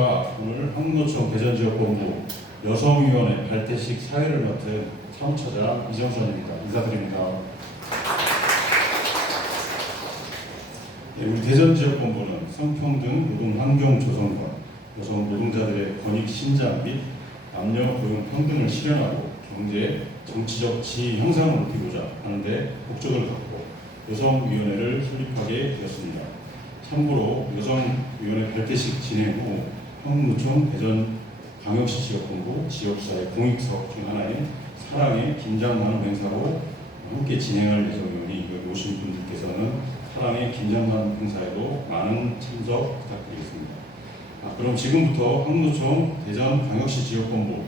안녕하십니까. 오늘 한국노총 대전지역본부 여성위원회 발대식 사회를 맡은 사무처장 이정선입니다. 인사드립니다. 네, 우리 대전지역본부는 성평등 노동 환경 조성과 여성 노동자들의 권익 신장 및 남녀 고용 평등을 실현하고 경제, 정치적 지위 형상을 높이고자 하는데 목적을 갖고 여성위원회를 설립하게 되었습니다. 참고로 여성위원회 발대식 진행 후 한국노총 대전 광역시 지역본부 지역사회 공익사업 중 하나인 사랑의 김장 나눔 행사로 함께 진행할 예정이니 여기 오신 분들께서는 사랑의 김장 나눔 행사에도 많은 참석 부탁드리겠습니다. 아, 그럼 지금부터 한국노총 대전 광역시 지역본부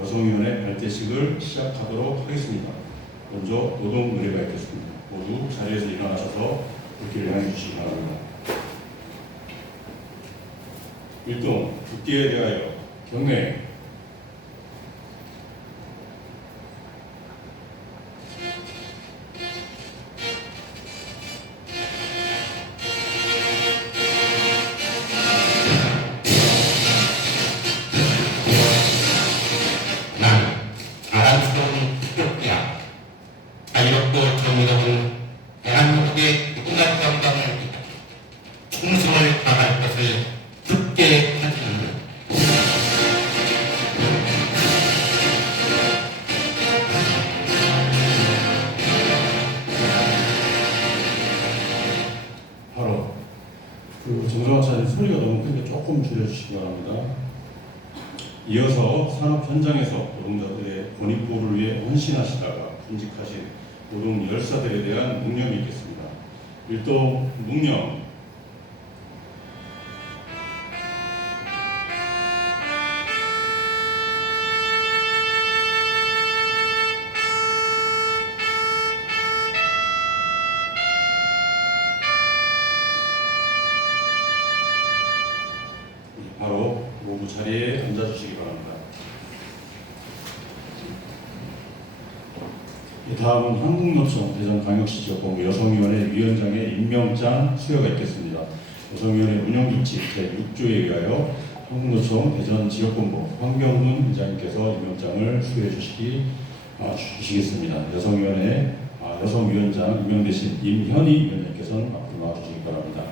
여성위원회 발대식을 시작하도록 하겠습니다. 먼저 노동 의뢰가 있겠습니다. 모두 자리에서 일어나셔서 국기를 향해 주시기 바랍니다. 일동 국기에 대하여 경례 그 정정화 차님 소리가 너무 크니까 조금 줄여주시기 바랍니다. 이어서 산업 현장에서 노동자들의 권익 보호를 위해 헌신하시다가 분직하신 노동 열사들에 대한 묵념이 있겠습니다. 일동 묵념 전광역시 지역본부 여성위원회 위원장의 임명장 수여가 있겠습니다. 여성위원회 운영규칙 제6조에 의하여 한국노총 대전 지역본부 황경문 위원장님께서 임명장을 수여해 주시기 아, 주시겠습니다. 여성위원회 아, 여성위원장 임명되신 임현희 위원장님께서는 앞으로 나와주시기 바랍니다.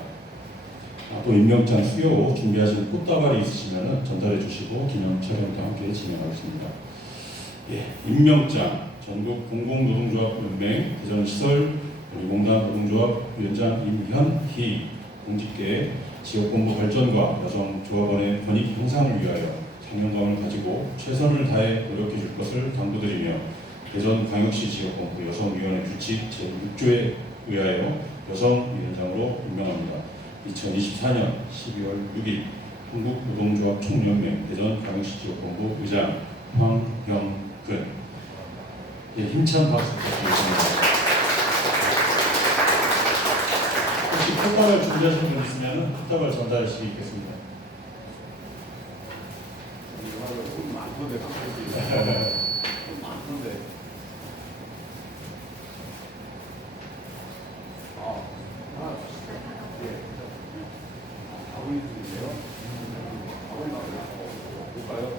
아, 또 임명장 후 준비하신 꽃다발이 있으시면 전달해 주시고 기념 촬영과 함께 진행하겠습니다. 예, 임명장 전국 공공노동조합연맹 대전시설 공단 노동조합 위원장 임현희 공직계 지역본부 발전과 여성조합원의 권익 향상을 위하여 상영감을 가지고 최선을 다해 노력해 줄 것을 당부드리며 대전광역시 지역본부 여성위원회 규칙 제6조에 의하여 여성위원장으로 임명합니다. 2024년 12월 6일 한국노동조합 총연맹 대전광역시 지역본부 의장 황경근 예, 힘찬 박수 부탁드리겠습니다. 혹시 꽃다발 준비하신 분 있으면 꽃다발 전달할 수 있겠습니다. 많던데 갑자기 많던데 아, 아, 예. 아버님들이세요? 아버님 볼까요?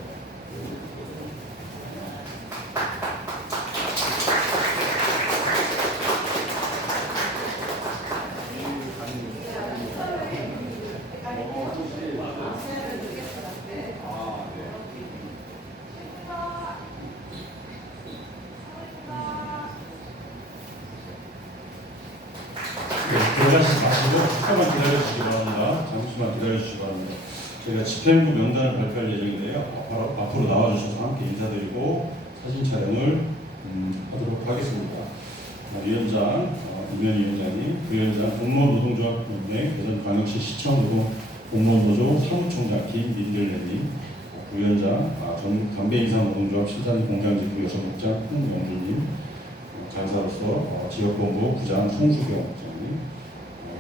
아, 네. 네, 들어가시지 마시고 잠깐만 기다려주시기 바랍니다. 잠시만 기다려주시기 바랍니다. 저희가 집행부 명단을 발표할 예정인데요. 바로 앞으로 나와주셔서 함께 인사드리고 사진 촬영을 음, 하도록 하겠습니다. 아, 위원장 어, 임현희 위원장님, 부위원장 공무원 노동조합연맹 대전광역시 시청노동 공무원노조 사무총장 김민결님, 어, 부위원장 아, 전 담배인상 노동조합 실장님 공장지부 여성국장 홍영주님, 어, 간사로서 어, 지역본부 부장 송수경 부장님, 어,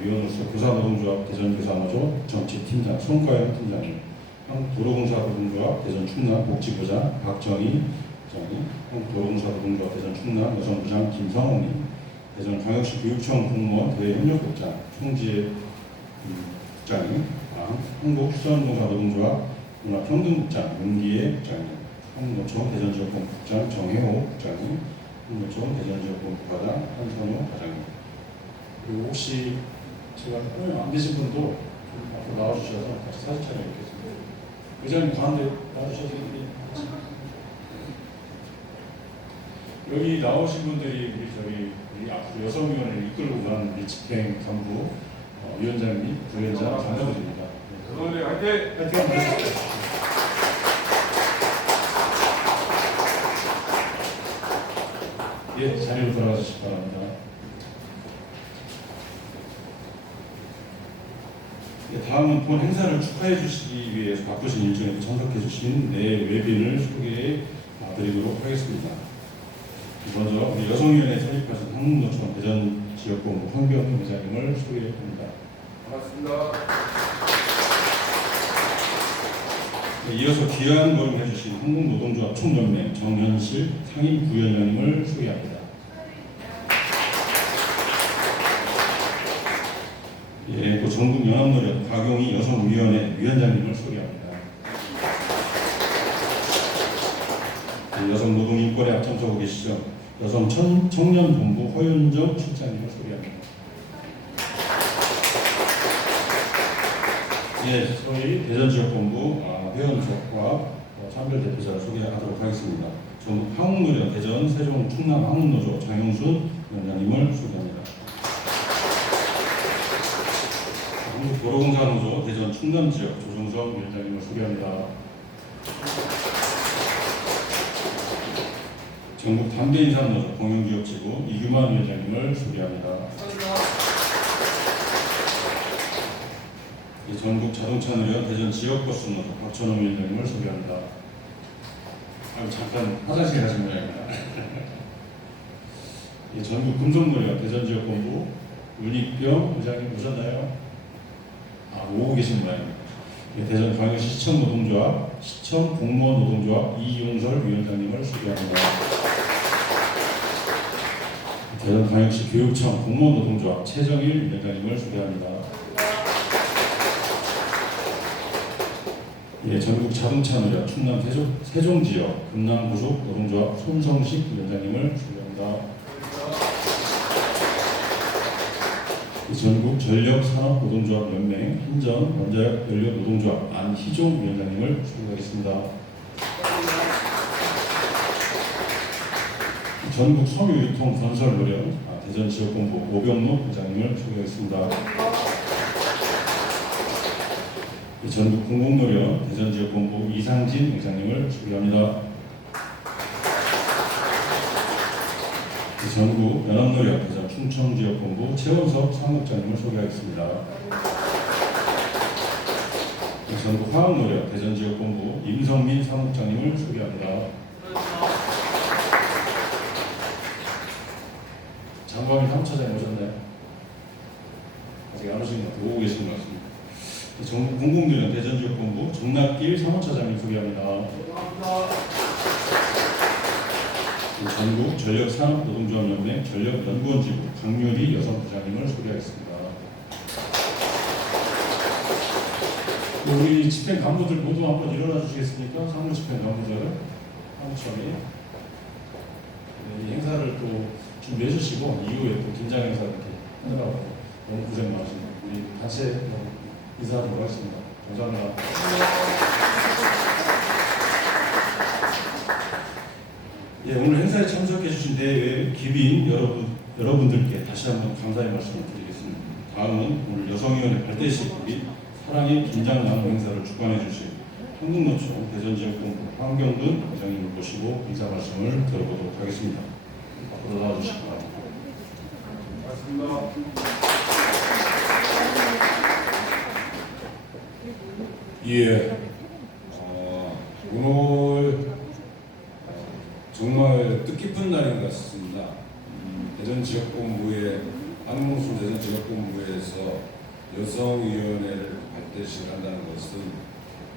위원으로서 교사노동조합 대전교사노조 정치팀장 송가영 팀장님, 한국도로공사노동조합 대전 충남 복지부장 박정희 부장님, 한국도로공사노동조합 대전 충남 여성부장 김성홍님, 대전 광역시 교육청 공무원 대협력국장 총지혜 음, 국장님, 아, 한국수산노동조합 문화평등국장 윤기혜 국장님, 한국노총 대전지역본 국장 정혜호 국장님, 한국노총 대전지역본 부과장 한선호 과장님. 그리고 혹시 제가 오늘 안 계신 분도 좀 앞으로 나와주셔서 같이 사진 촬영 있겠습니다. 의장님 가운데 나와주셔도 됩니다. 여기 나오신 분들이 우리 저기 우리 앞으로 여성위원회를 이끌고 가는 우리 집행 간부 어, 위원장님, 부위원장, 장관들입니다. 네. 여성원의 화이팅! 해주세요. 예, 자리로 돌아가 주시기 바랍니다. 예, 다음은 본 행사를 축하해 주시기 위해서 바쁘신 일정에 참석해 주신 네 외빈을 소개해 드리도록 하겠습니다. 먼저 우리 여성위원회 설립하신 한국노총 대전 지역본부 황경 회장님을 소개합니다. 반갑습니다. 네, 이어서 귀한 걸음 해주신 한국노동조합 총연맹 정현실 상임 부위원장님을 소개합니다. 예, 또 전국 연합노력 박용희 여성위원회 위원장님을 소개합니다. 네, 여성 노동 인권에 앞장서고 계시죠. 여성 청, 청년본부 허윤정 실장님을 소개합니다. 예, 저희 대전지역본부 아, 회원석과 어, 참별 대표자를 소개하도록 하겠습니다. 전국 한국노련 대전 세종 충남 한국노조 장영순 위원장님을 소개합니다. 한국 도로공사노조 대전 충남지역 조종석 위원장님을 소개합니다. 전국 담배인삼노조 공영지역지부 이규만 위원장님을 소개합니다. 예, 전국 자동차노련 대전 지역버스노조 박천호 위원장님을 소개합니다. 아, 잠깐 화장실 가신 모양입니다. 예, 전국 금속노련 대전 지역본부 윤익병 의장님 오셨나요? 아, 오고 계신 모양입니다. 예, 대전 광역시 시청 노동조합 시청 공무원 노동조합 이용설 위원장님을 소개합니다. 대전 광역시 교육청 공무원 노동조합 최정일 위원장님을 소개합니다. 예, 전국 자동차 노력 충남 세종, 세종 지역 금남 부속 노동조합 손성식 위원장님을 소개합니다. 예, 전국 전력 산업 노동조합 연맹 한전 원자력 연료 노동조합 안희종 위원장님을 소개하겠습니다. 전국 섬유 유통 건설 노력 아, 대전 지역본부 오병록 부장님을 소개하겠습니다. 예, 전국 공공노련 대전 지역본부 이상진 회장님을 소개합니다. 연합노련 대전 충청지역본부 최원석 사무국장님을 소개하겠습니다. 예, 전국 화학노련 대전지역본부 임성민 사무국장님을 소개합니다. 장관님 사무차장 오셨나요? 아직 안 오신 것 같아요. 오고 계신 것 같습니다. 전국 공공노련 대전지역본부 정락길 사무차장님 소개합니다. 전국 전력산업노동조합연맹 전력연구원 지부 강유리 여성 부장님을 소개하겠습니다. 우리 집행 간부들 모두 한번 일어나 주시겠습니까? 사무 집행 간부들 사무처리 네, 이 행사를 또 준비해 주시고 이후에 또 김장 행사 이렇게 하느라고 너무 고생 많으십니다. 우리 같이 뭐 인사하도록 하겠습니다. 감사합니다. 예, 오늘 행사에 참석해 주신 대외 기빈 여러분, 여러분들께 다시 한번 감사의 말씀을 드리겠습니다. 다음은 오늘 여성위원회 발대식 우리 사랑의 김장 나눔 행사를 주관해 주신 한국노총 대전지역본부 황경근 회장님을 모시고 인사 말씀을 들어보도록 하겠습니다. 앞으로 나와주시기 바랍니다. 반갑습니다. 예, 어, 오늘 어, 정말 같습니다. 음, 대전지역본부의 한국노총 대전지역본부에서 여성위원회를 발대식한다는 것은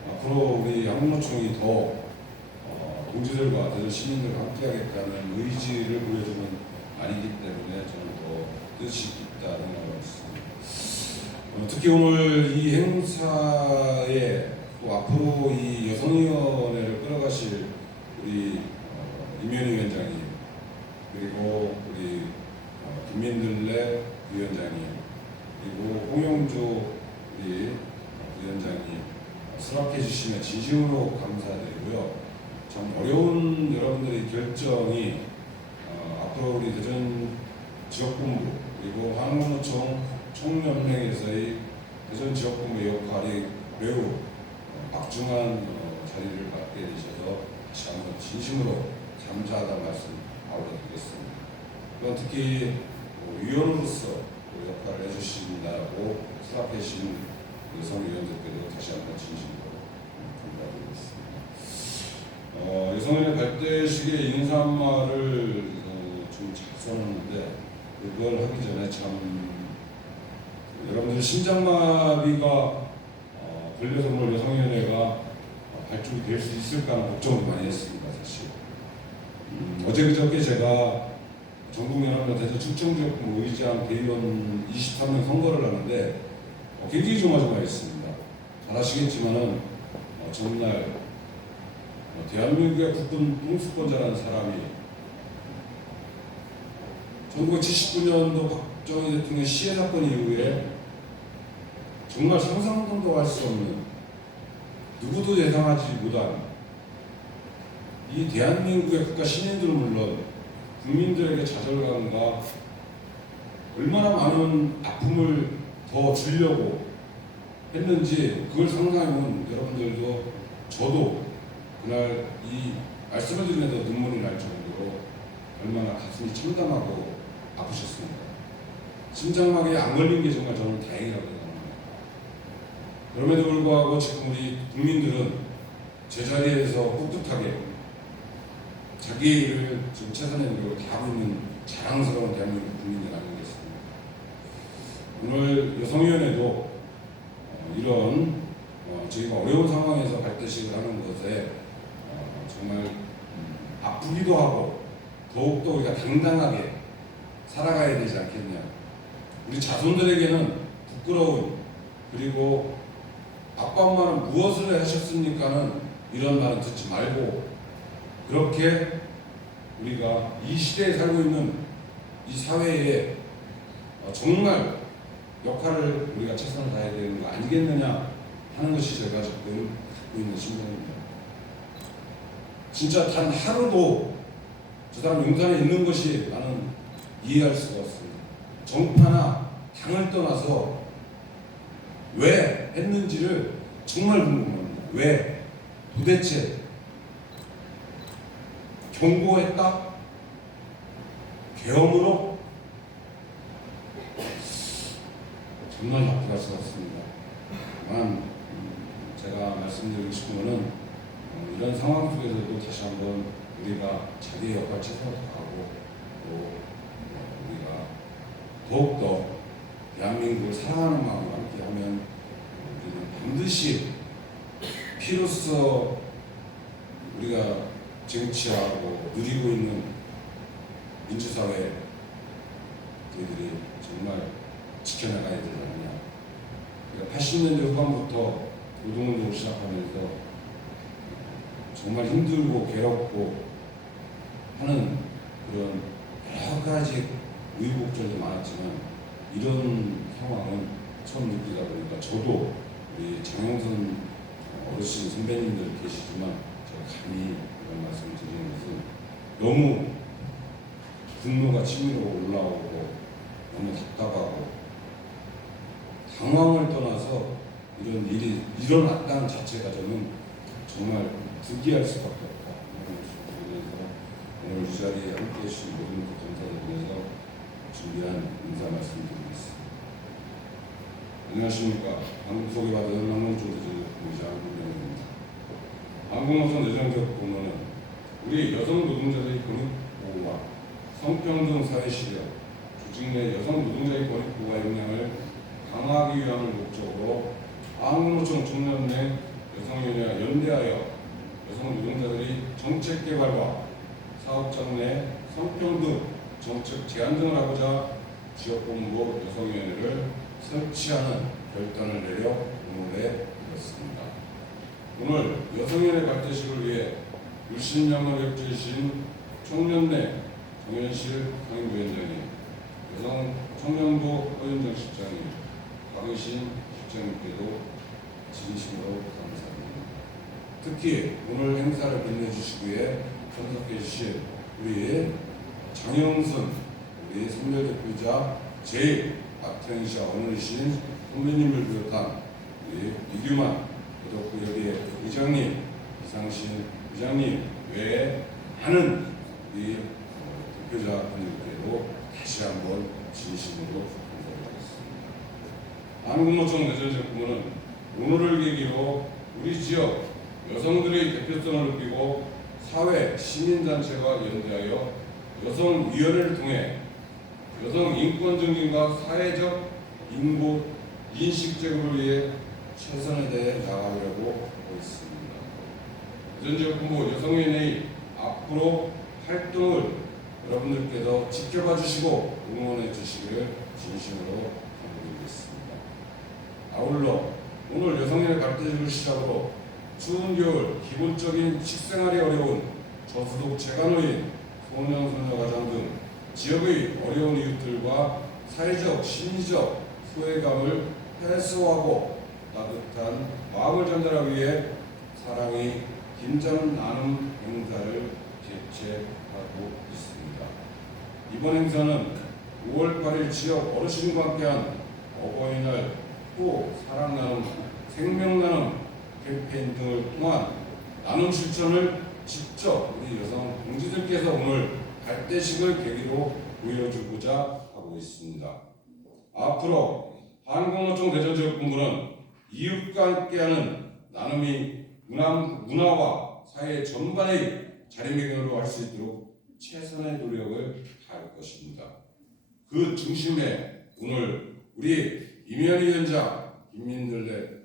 앞으로 우리 한국노총이 더 어, 동지들과 대전 시민들과 함께하겠다는 의지를 보여주는 날이기 때문에 저는 더 뜻이 있다 생각하고 있습니다. 어, 특히 오늘 이 행사에 또 앞으로 이 여성위원회를 끌어가실 우리 어, 이면희 위원장님 그리고 우리 어, 김민들레 위원장님 그리고 홍영주 우리 어, 위원장님 수락해 주시면 진심으로 감사드리고요. 참 어려운 여러분들의 결정이 어, 앞으로 우리 대전 지역본부 그리고 한국노총 총연맹에서의 대전 지역본부의 역할이 매우 어, 막중한 어, 자리를 맡게 되셔서 다시 한번 진심으로 감사하다는 말씀 아울러드리겠습니다. 또한 특히 어, 위원으로서 그 역할을 해주신다고 수락해 주신 여성 위원들께도 다시 한번 진심으로 감사드리겠습니다. 어, 여성의 발대식의 인사말을 어, 좀 작성했는데 그걸 하기 전에 참 여러분들 심장마비가 어, 오늘 여성위원회가 어, 발족이 될 수 있을까 하는 걱정도 많이 했습니다 사실 음, 어제 그저께 제가 전국연합회 대전 충청지역구 의장 대의원 23명 선거를 하는데 어, 굉장히 조마조마했습니다. 잘 아시겠지만은 어, 전날 어, 대한민국의 국군 통수권자라는 사람이 1979년도 박정희 대통령 시해 사건 이후에 정말 상상도 할 수 없는 누구도 예상하지 못한 이 대한민국의 국가 시민들은 물론 국민들에게 좌절감과 얼마나 많은 아픔을 더 주려고 했는지 그걸 상상해보면 여러분들도 저도 그날 이 말씀을 드리면서 눈물이 날 정도로 얼마나 가슴이 참담하고 아프셨습니다. 심장마비에 안 걸린 게 정말 저는 다행이라고 생각합니다. 그럼에도 불구하고 지금 우리 국민들은 제자리에서 꿋꿋하게 자기 일을 지금 최선의 노력을 다 하고 있는 자랑스러운 대한민국 국민들 아니겠습니까? 오늘 여성위원회도 어, 이런 어, 저희가 어려운 상황에서 발대식을 하는 것에 어, 정말 음, 아프기도 하고 더욱더 우리가 당당하게 살아가야 되지 않겠냐. 우리 자손들에게는 부끄러운 그리고 아빠 엄마는 무엇을 하셨습니까는 이런 말은 듣지 말고 그렇게 우리가 이 시대에 살고 있는 이 사회에 어, 정말 역할을 우리가 최선을 다해야 되는 거 아니겠느냐 하는 것이 제가 지금 갖고 있는 심정입니다. 진짜 단 하루도 저 사람 용산에 있는 것이 나는 이해할 수가 없습니다. 정파나 당을 떠나서 왜 했는지를 정말 궁금합니다. 왜 도대체 경고했다? 계엄으로? 정말 나쁘할 수 없습니다. 다만 음, 제가 말씀드리고 싶은 것은 어, 이런 상황 속에서도 다시 한번 우리가 자기의 역할 최선을 다하고 또 어, 우리가 더욱더 대한민국을 사랑하는 마음으로 함께 하면 어, 우리는 반드시 피로써 쟁취하고 누리고 있는 민주사회 저희들이 정말 지켜나가야 되지 않느냐. 그러니까 80년대 후반부터 노동운동을 시작하면서 정말 힘들고 괴롭고 하는 그런 여러 가지 우유곡절도 많았지만 이런 상황은 처음 느끼다 보니까 저도 우리 장영선 어르신 선배님들 계시지만 제가 감히 이런 말씀을 드리는 것은 너무 분노가 치밀어 올라오고 너무 답답하고 당황을 떠나서 이런 일이 일어났다는 자체가 저는 정말 부기할 수밖에 없다. 오늘 이 자리에 함께 해주신 모든 분 감사드리면서 준비한 인사 말씀드리겠습니다. 안녕하십니까. 방금 소개받은 항공조대전 공장 김명입니다. 항공노선 내정적 공로는 우리 여성 노동자들의 권익 보호와 성평등 사회 실현, 조직 내 여성 노동자의 권익 보호와 역량을 강화하기 위함을 목적으로 항공노총 총연맹 여성위원회와 연대하여 여성 노동자들이 정책 개발과 사업장 내 성평등 정책 제안 등을 하고자 지역본부 여성위원회를 설치하는 결단을 내려 오늘에 이렇습니다. 오늘 여성인의 발대식을 위해 유신양을 혁주신 청년내 정현실 상임위원장님, 여성 청년부 허윤정 실장님, 박의신 실장님께도 진심으로 감사드립니다. 특히 오늘 행사를 빛내주시기 위해 참석해 주신 우리 장영순 우리 선배 대표자 제일 아텐샤 어르신 선배님을 비롯한 우리 이규만 도덕구역의 의장님 이상신 의장님 외에 많은 우리 어, 대표자분들께도 다시 한번 진심으로 감사드리겠습니다. 한국노총 대전제품은 오늘을 계기로 우리 지역 여성들의 대표성을 높이고 사회 시민단체가 연대하여 여성위원회를 통해 여성 인권 증진과 사회적 인구 인식 제고를 위해 최선을 다해 나가려고 하고 있습니다. 대전지역본부 여성위원회 앞으로 활동을 여러분들께서 지켜봐 주시고 응원해 주시기를 진심으로 감사드리겠습니다. 아울러 오늘 여성의 갈대식을 시작으로 추운 겨울 기본적인 식생활이 어려운 저소득 재간호인, 소년, 소녀 가장 등 지역의 어려운 이웃들과 사회적, 심리적 소외감을 해소하고 따뜻한 마음을 전달하기 위해 사랑의 김장 나눔 행사를 개최하고 있습니다. 이번 행사는 5월 8일 지역 어르신과 함께한 어버이날 또 사랑 나눔, 생명 나눔 캠페인 등을 통한 나눔 실천을 직접 우리 여성 동지들께서 오늘 갈대식을 계기로 보여주고자 하고 있습니다. 앞으로 한국노총 대전지역본부는 이웃과 함께하는 나눔이 문화, 문화 와 사회 전반의 자리매김으로 할 수 있도록 최선의 노력을 다할 것입니다. 그 중심에 오늘 우리 이면희 위원장, 김민들레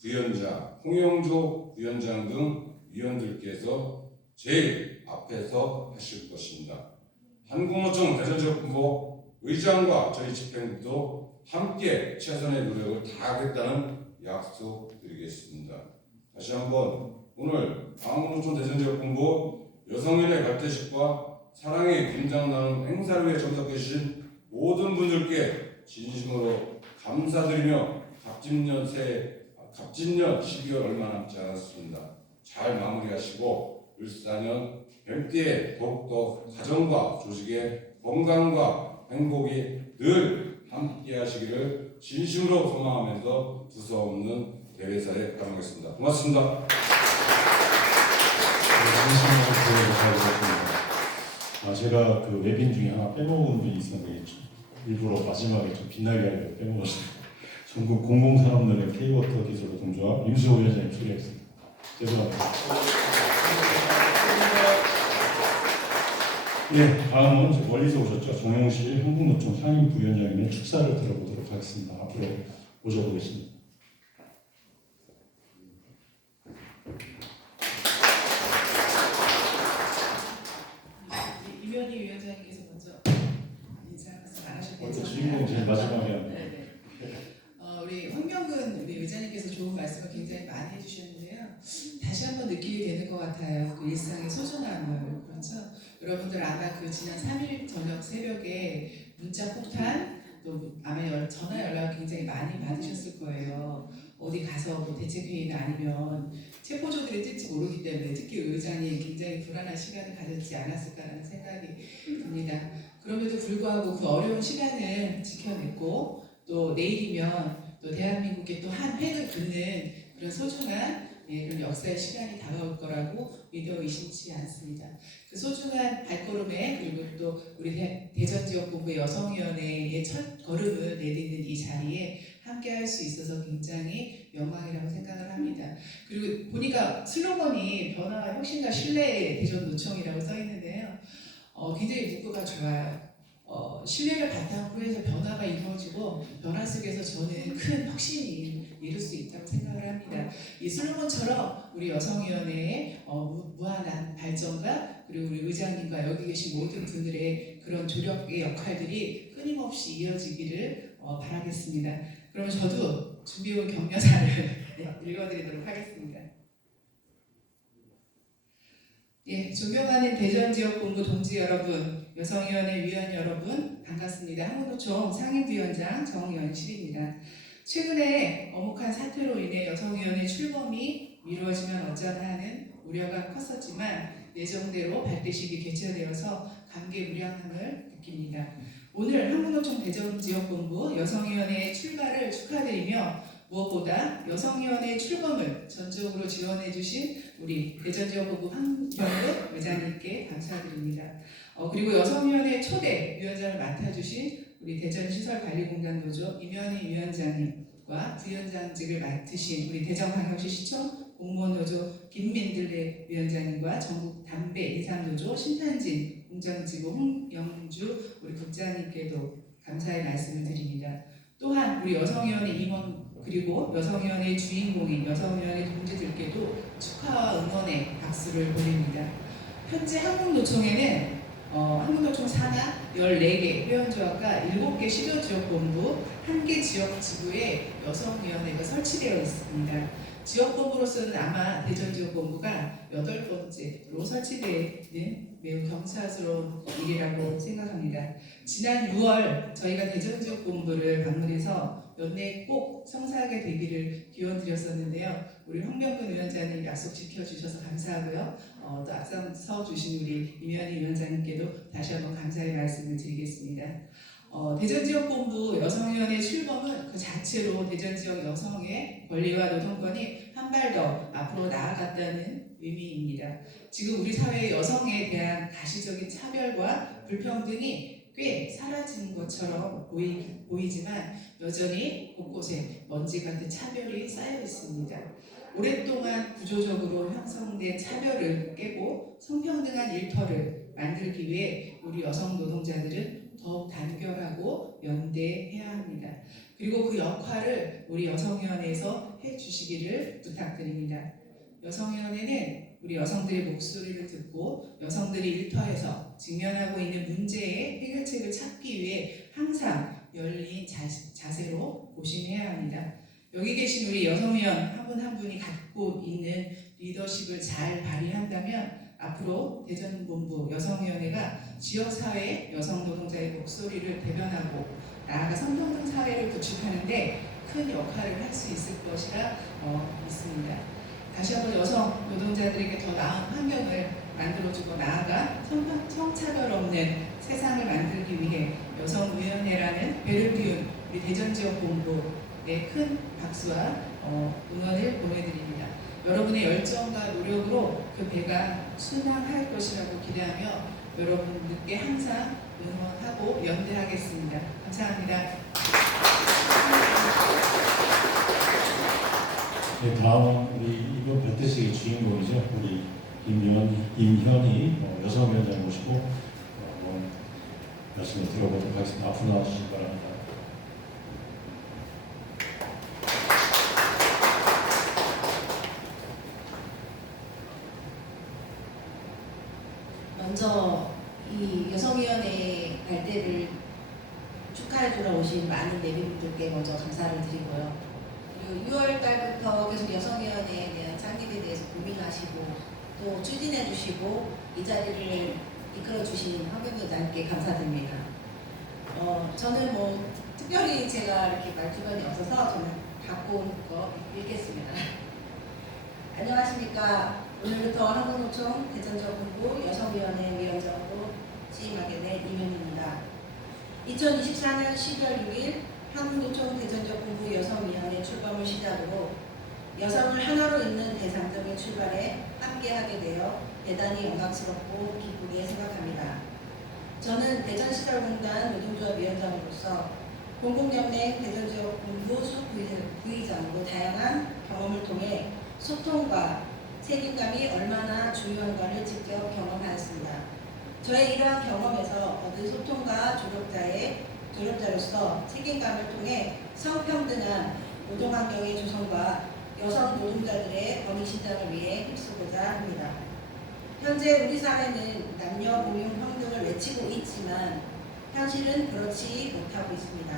부위원장, 홍영조 위원장 등 위원들께서 제일 앞에서 하실 것입니다. 한국노총 대전지역본부 의장과 저희 집행부도 함께 최선의 노력을 다하겠다는 약속드리겠습니다. 다시 한번 오늘 한국노총 대전지역본부 여성인의 갈대식과 사랑의 김장 나눔 행사를 위해 참석해 주신 모든 분들께 진심으로 감사드리며 갑진년 새해 갑진년 12월 얼마 남지 않았습니다. 잘 마무리하시고 을사년 뱀띠에 더욱더 가정과 조직의 건강과 행복이 늘 함께 하시기를 진심으로 소망하면서 두서없는 대회사에 가보겠습니다. 고맙습니다. 아, 제가 그 웹인 중에 하나 빼먹은 분이 있었는데 일부러 마지막에 좀 빛나게 하려고 빼먹었어요. 전국 공공산업연의 K워터 기술 노동조합 임수호 위원장님 소개하겠습니다. 죄송합니다. 네, 다음은 저 멀리서 오셨죠. 정영실 한국노총 상임 부위원장님의 축사를 들어보도록 하겠습니다. 앞으로 모셔보겠습니다. 이- 이면희 위원장님께서 먼저 인사 말씀 안 하셨네요. 먼저 주인공 제일 마지막에 하는 네, 네. 어, 우리 황명근 우리 의장님께서 좋은 말씀을 굉장히 많이 해주셨는데요. 다시 한번 느끼게 되는 것 같아요. 그 일상의 소중함을 그렇죠. 여러분들 아마 그 지난 3일 저녁 새벽에 문자 폭탄 또 아마 연- 전화 연락 굉장히 많이 받으셨을 거예요. 어디 가서 뭐 대책회의나 아니면 체포조들이 뜰지 모르기 때문에 특히 의장이 굉장히 불안한 시간을 가졌지 않았을까라는 생각이 듭니다. 그럼에도 불구하고 그 어려운 시간을 지켜냈고 또 내일이면 또 대한민국의 또 한 획을 긋는 그런 소중한 예, 그런 역사의 시간이 다가올 거라고 믿어 의심치 않습니다. 그 소중한 발걸음에 그리고 또 우리 대, 대전 지역본부 여성위원회의 첫 걸음을 내딛는 이 자리에 함께 할 수 있어서 굉장히 영광이라고 생각을 합니다. 그리고 보니까 슬로건이 변화와 혁신과 신뢰의 대전노총이라고 써 있는데요. 어, 굉장히 문구가 좋아요. 어, 신뢰를 바탕으로 해서 변화가 이루어지고 변화 속에서 저는 큰 혁신이 이룰 수 있다고 생각을 합니다. 이 슬로건처럼 우리 여성위원회의 어, 무, 무한한 발전과 그리고 우리 의장님과 여기 계신 모든 분들의 그런 조력의 역할들이 끊임없이 이어지기를 어, 바라겠습니다. 그러면 저도 준비해온 격려사를 네, 읽어드리도록 하겠습니다. 예, 존경하는 대전지역본부 동지 여러분, 여성위원회 위원 여러분, 반갑습니다. 한국노총 상임부위원장 정연실입니다. 최근에 어목한 사태로 인해 여성위원회 출범이 미루어지면 어쩌나 하는 우려가 컸었지만 예정대로 발대식이 개최되어서 감개무량함을 느낍니다. 오늘 한국노총 대전지역본부 여성위원회 출발을 축하드리며 무엇보다 여성위원회 출범을 전적으로 지원해주신 우리 대전지역본부 황병근 의장님께 감사드립니다. 어, 그리고 여성위원회 초대 위원장을 맡아주신 우리 대전시설관리공단 노조 임현희 위원장님과 부위원장직을 맡으신 우리 대전광역시 시청 공무원 노조 김민들레 위원장님과 전국 담배 인삼노조 신탄진 공장지부 홍영주 우리 국장님께도 감사의 말씀을 드립니다. 또한 우리 여성위원회 임원 그리고 여성위원회 주인공인 여성위원회 동지들께도 축하와 응원의 박수를 보냅니다. 현재 한국노총에는 어, 한국노총 산하 14개 회원조합과 7개 시도지역본부, 1개 지역지구에 여성위원회가 설치되어 있습니다. 지역본부로서는 아마 대전지역본부가 여덟 번째로 설치되는 매우 경사스러운 일이라고 생각합니다. 지난 6월 저희가 대전지역본부를 방문해서 연내에 꼭 성사하게 되기를 기원 드렸었는데요. 우리 황병근 위원장님 약속 지켜주셔서 감사하고요. 어, 또 앞서 서 주신 우리 임현희 위원장님께도 다시 한번 감사의 말씀을 드리겠습니다. 어, 대전지역본부 여성위원회 출범은 그 자체로 대전지역 여성의 권리와 노동권이 한 발 더 앞으로 나아갔다는 의미입니다. 지금 우리 사회의 여성에 대한 가시적인 차별과 불평등이 꽤 사라진 것처럼 보이, 보이지만 여전히 곳곳에 먼지 같은 차별이 쌓여 있습니다. 오랫동안 구조적으로 형성된 차별을 깨고 성평등한 일터를 만들기 위해 우리 여성 노동자들은 더욱 단결하고 연대해야 합니다. 그리고 그 역할을 우리 여성위원회에서 해주시기를 부탁드립니다. 여성위원회는 우리 여성들의 목소리를 듣고 여성들이 일터에서 직면하고 있는 문제의 해결책을 찾기 위해 항상 열린 자, 자세로 고심해야 합니다. 여기 계신 우리 여성위원 한 분 한 분이 갖고 있는 리더십을 잘 발휘한다면 앞으로 대전본부 여성위원회가 지역사회 여성 노동자의 목소리를 대변하고 나아가 성평등 사회를 구축하는데 큰 역할을 할 수 있을 것이라 어, 믿습니다. 다시 한번 여성 노동자들에게 더 나은 환경을 만들어주고 나아가 성, 성차별 없는 세상을 만들기 위해 여성위원회라는 배를 띄운 우리 대전지역본부 에큰 박수와 어, 응원을 보내드립니다. 여러분의 열정과 노력으로 그 배가 순항할 것이라고 기대하며 여러분들께 항상 응원하고 연대하겠습니다. 감사합니다. 네, 다음은 우리 이번 배태식의 주인공이죠. 우리 임현, 임현희 어, 여성위원장 모시고 어, 말씀을 들어보도록 하겠습니다. 앞으로 나와주시기 바랍니다. 먼저 이 여성위원회 발대를 축하해주러 오신 많은 내빈분들께 먼저 감사를 드리고요. 그리고 6월 달부터 계속 여성위원회에 대한 창립에 대해서 고민하시고 또 추진해 주시고 이 자리를 이끌어 주신 황경규 의장님께 감사드립니다. 어, 저는 뭐 특별히 제가 이렇게 말주변이 없어서 저는 갖고 온 거 읽겠습니다. 안녕하십니까. 오늘부터 한국노총 대전지역본부 여성위원회 위원장으로 취임하게 된 이민입니다. 2024년 12월 6일 한국노총 대전지역본부 여성위원회 출범을 시작으로 여성을 하나로 잇는 대상적인 출발에 함께하게 되어 대단히 영광스럽고 기쁘게 생각합니다. 저는 대전시설공단 노동조합 위원장으로서 공공연맹 대전지역본부 수부의장으로 다양한 경험을 통해 소통과 책임감이 얼마나 중요한가를 직접 경험하였습니다. 저의 이러한 경험에서 얻은 소통과 조력자의 조력자로서 책임감을 통해 성평등한 노동환경의 조성과 여성 노동자들의 권익 신장을 위해 힘쓰고자 합니다. 현재 우리 사회는 남녀 공용 평등을 외치고 있지만 현실은 그렇지 못하고 있습니다.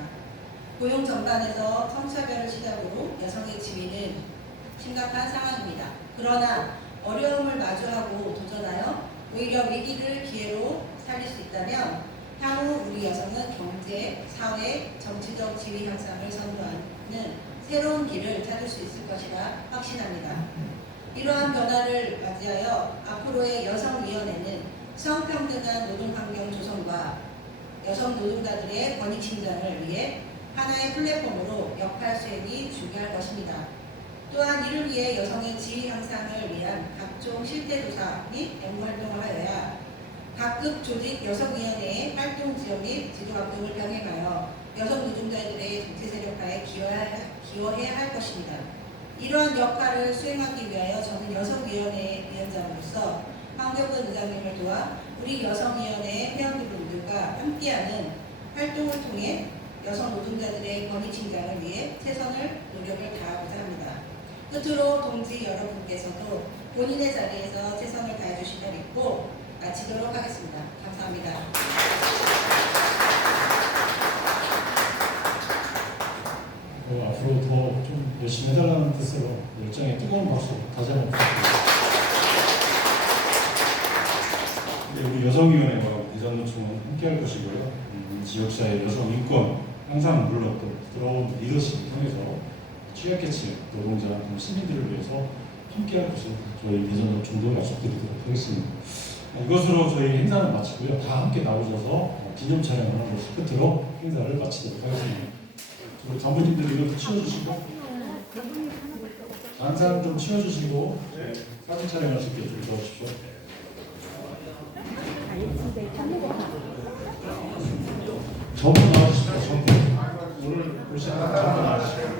고용 전반에서 성차별을 시작으로 여성의 지위는 심각한 상황입니다. 그러나 어려움을 마주하고 도전하여 오히려 위기를 기회로 살릴 수 있다면 향후 우리 여성은 경제, 사회, 정치적 지위 향상을 선도하는 새로운 길을 찾을 수 있을 것이라 확신합니다. 이러한 변화를 맞이하여 앞으로의 여성위원회는 성평등한 노동환경 조성과 여성 노동자들의 권익 신장을 위해 하나의 플랫폼으로 역할 수행이 중요할 것입니다. 또한 이를 위해 여성의 지위 향상을 위한 각종 실태 조사 및 연구 활동을 하여야 각급 조직 여성위원회의 활동 지원 및 지도 활동을 병행하여 여성 노동자들의 정치 세력화에 기여해야, 할 것입니다. 이러한 역할을 수행하기 위하여 저는 여성위원회 위원장으로서 황교근 의장님을 도와 우리 여성위원회 회원분들과 함께하는 활동을 통해 여성 노동자들의 권익 신장을 위해 최선을 노력을 다하고자 합니다. 끝으로 동지 여러분께서도 본인의 자리에서 최선을 다해 주시면 믿고 마치도록 하겠습니다. 감사합니다. 어, 앞으로 더 좀 열심히 해달라는 뜻으로 열정의 뜨거운 박수 다시 한번 부탁드립니다. 네, 우리 여성위원회와 대전노총은 함께할 것이고요. 음, 지역사회 여성 인권 향상 물론 또 부드러운 리더십을 통해서 취약계층, 노동자, 또 시민들을 위해서 함께할 것을 저희 대전노총도 약속드리도록 하겠습니다. 이것으로 저희 행사는 마치고요. 다 함께 나오셔서 어, 기념 촬영을 하는 것을 끝으로 행사를 마치도록 하겠습니다. 우리 이거 좀 치워주시고 사람 좀 치워주시고 네, 사진 촬영할 수 있게 좀 도와주십시오. 전부 나와주십시오. 전부 오늘 오신 전부 나와주십시오.